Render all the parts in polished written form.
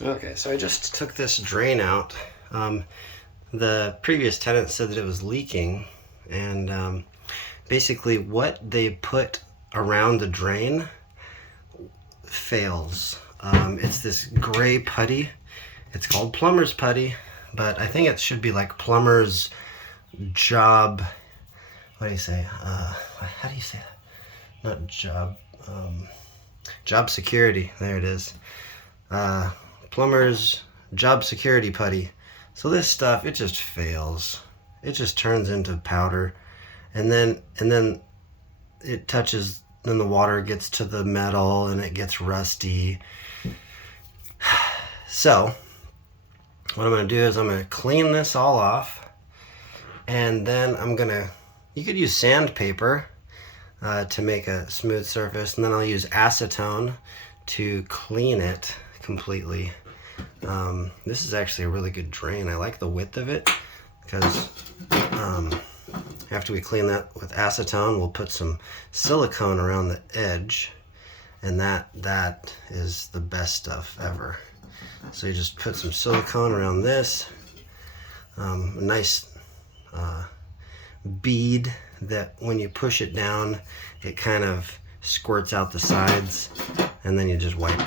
Okay, so I just took this drain out. The previous tenant said that it was leaking, and basically what they put around the drain fails. It's this gray putty. It's called plumber's putty, but I think it should be like plumber's job. What do you say? How do you say that? Not job. Job security. There it is. Plumber's job security putty. So this stuff, it just fails. It just turns into powder, and then it touches. Then the water gets to the metal and it gets rusty. So what I'm going to do is I'm going to clean this all off, and then you could use sandpaper to make a smooth surface, and then I'll use acetone to clean it completely. This is actually a really good drain. I like the width of it because after we clean that with acetone, we'll put some silicone around the edge, and that is the best stuff ever. So you just put some silicone around this, a nice bead that when you push it down, it kind of squirts out the sides, and then you just wipe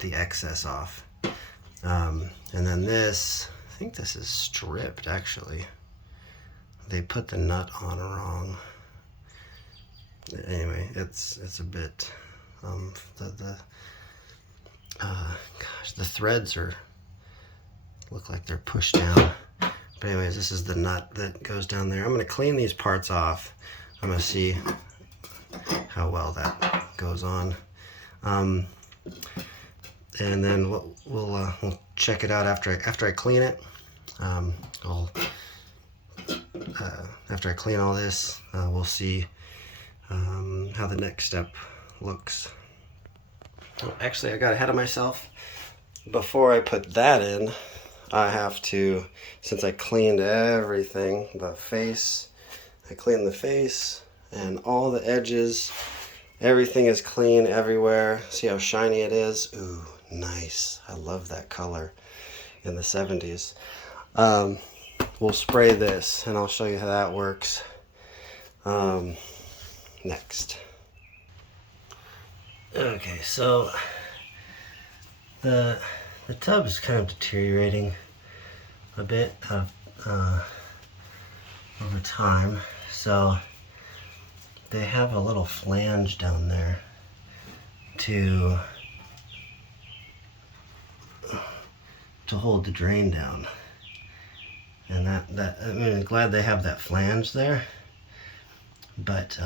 the excess off. And then this, I think this is stripped actually. They put the nut on wrong. Anyway, it's a bit, the threads look like they're pushed down. But anyways, this is the nut that goes down there. I'm going to clean these parts off. I'm going to see how well that goes on. And then we'll check it out after I clean it. After I clean all this, we'll see how the next step looks. Actually, I got ahead of myself. Before I put that in, I have to, since I cleaned everything, I cleaned the face and all the edges. Everything is clean everywhere. See how shiny it is? Ooh, nice. I love that color in the 70s. We'll spray this, and I'll show you how that works next. Okay, so the tub is kind of deteriorating a bit over time, so they have a little flange down there to hold the drain down, and that I mean, I'm glad they have that flange there, but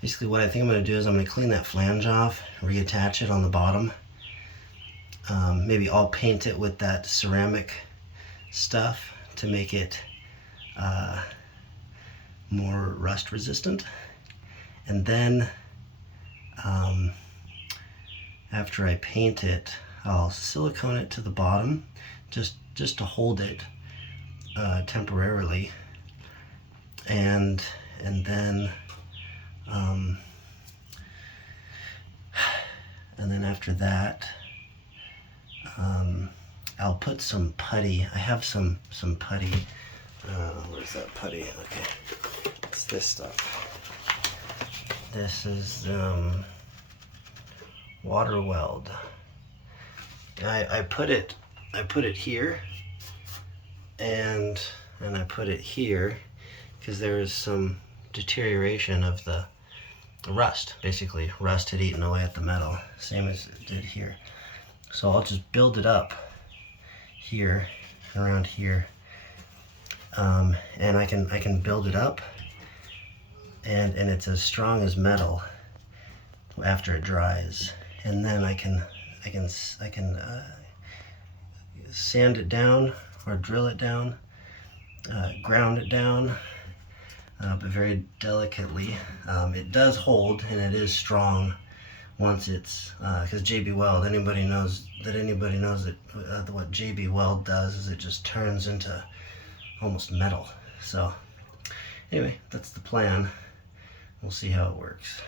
basically what I think I'm going to do is I'm going to clean that flange off, reattach it on the bottom. Maybe I'll paint it with that ceramic stuff to make it more rust resistant. And then after I paint it, I'll silicone it to the bottom just to hold it temporarily. And then after that, I'll put some putty. I have some putty. Where's that putty? Okay, it's this stuff. This is water weld. I put it here, and I put it here because there was some deterioration of the rust. Basically, rust had eaten away at the metal, same as it did here. So I'll just build it up here, around here, and I can build it up, and it's as strong as metal after it dries. And then I can sand it down or drill it down, ground it down, but very delicately. It does hold, and it is strong once it's, because JB Weld, anybody knows that what JB Weld does is it just turns into almost metal. So anyway, that's the plan. We'll see how it works.